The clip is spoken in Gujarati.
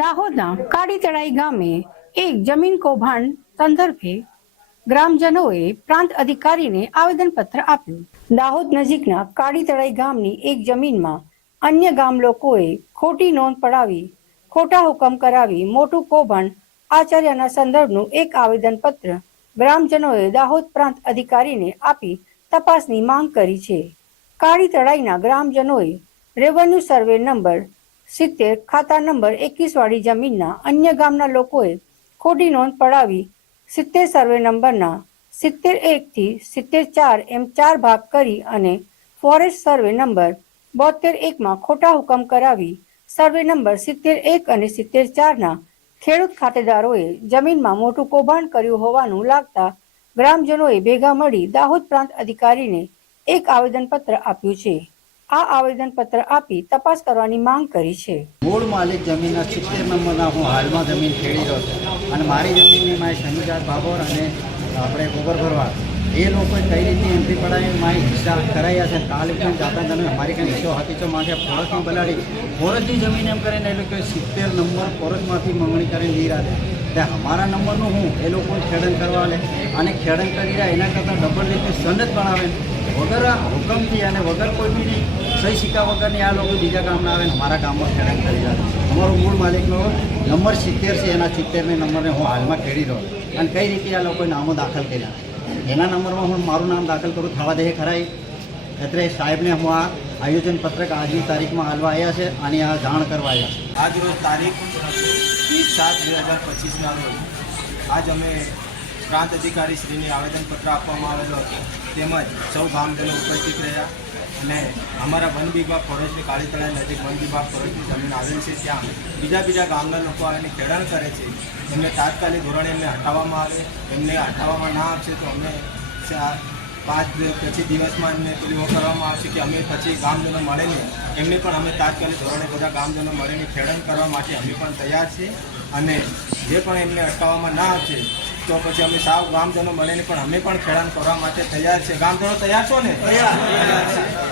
દાહોદના કાળીતળાઈ ગામે એક જમીન કૌભાંડ સંદર્ભે ગ્રામજનોએ પ્રાંત અધિકારીને આવેદનપત્ર આપ્યું દાહોદ નજીકના કાળીતળાઈ ગામની એક જમીનમાં અન્ય ગામ લોકોએ ખોટી નોંધ પડાવી ખોટા હુકમ કરાવી મોટું કૌભાંડ આચાર્યના સંદર્ભનું એક આવેદનપત્ર ગ્રામજનોએ દાહોદ પ્રાંત અધિકારીને આપી તપાસની માંગ કરી છે કાળીતળાઈના ગ્રામજનોએ રેવન્યુ સર્વે નંબર સિત્તેર ખાતા નંબર એકવીસવાળી જમીનના અન્ય ગામના લોકોએ ખોટી નોંધ પડાવી સિત્તેર સર્વે નંબરના સિત્તેર એકથી સિત્તેર ચાર એમ ચાર ભાગ કરી અને ફોરેસ્ટ સર્વે નંબર બોતેર એકમાં ખોટા હુકમ કરાવી સર્વે નંબર સિત્તેર એક અને સિત્તેર ચારના ખેડૂત ખાતેદારોએ જમીનમાં મોટું કૌભાંડ કર્યું હોવાનું લાગતા ગ્રામજનોએ ભેગા મળી દાહોદ પ્રાંત અધિકારીને એક આવેદનપત્ર આપ્યું છે આ આવેદનપત્ર આપી તપાસ કરવાની માંગ કરી છે મૂળ માલિક જમીનના સિત્તેર નંબરના હું હાલમાં જમીન ખેડી રહ્યો છું અને મારી જમીનની માય શનિજાત બાબોર અને આપણે ગોબર ભરવા એ લોકો કઈ રીતે એન્ટ્રી પડાવી મારી હિસ્સા કરાયા છે કાલે પણ જાતા તમે અમારી કંઈ હિસ્સો હકીસો માગે ફોરસમાં બલાડી ફોરસની જમીન એમ કરીને એ લોકો સિત્તેર નંબર ફોરસમાંથી મંગણી કરીને લીરા દે એટલે અમારા નંબરનું હું એ લોકો ખેડન કરવા લે અને ખેડન કરી રહ્યા એના કરતાં ડબલ રીતે સનદ બનાવે વગર હુકમથી અને વગર કોઈ બીની સહી સિક્કા વગરની આ લોકો બીજા ગામના આવે ને અમારા ગામમાં ખેડાણ કરી જાય અમારો મૂળ માલિકનો નંબર સિત્તેર છે એના સિત્તેરને નંબરને હું હાલમાં ખેડી રહ્યો અને કઈ રીતે આ લોકોએ નામો દાખલ કર્યા એના નંબરમાં હું મારું નામ દાખલ કરું થવા દે ખરાય એટલે સાહેબને હું આ આયોજન પત્રક આજની તારીખમાં હાલવા આવ્યા છે અને આ જાણ કરવા આવ્યા છે આજ રોજ તારીખ વીસ સાત બે હજાર પચીસના રોજ આજ અમે પ્રાંત અધિકારી શ્રીને આવેદનપત્ર આપવામાં આવેલો હતો તેમજ સૌ ગામજનો ઉપસ્થિત રહ્યા અને અમારા વન વિભાગ ફોરેસ્ટની કાળીતળા નજીક વન વિભાગ ફોરેસ્ટની જમીન આવેલી છે ત્યાં બીજા બીજા ગામના લોકો આવીને ખેડાણ કરે છે એમને તાત્કાલિક ધોરણે એમને હટાવવામાં આવે એમને હટાવવામાં ના આવશે તો અમને પાંચ પછી દિવસમાં એમને પેલું કરવામાં આવશે કે અમે પછી ગામજનો મળીને એમને પણ અમે તાત્કાલિક ધોરણે બધા ગામજનો મળીને ખેડણ કરવા માટે અમે પણ તૈયાર છીએ અને જે પણ એમને અટકાવવામાં ના આવશે તો પછી અમે સાવ ગામજનો મળીને પણ અમે પણ ખેડાણ કરવા માટે તૈયાર છે ગામજનો તૈયાર છો ને તૈયાર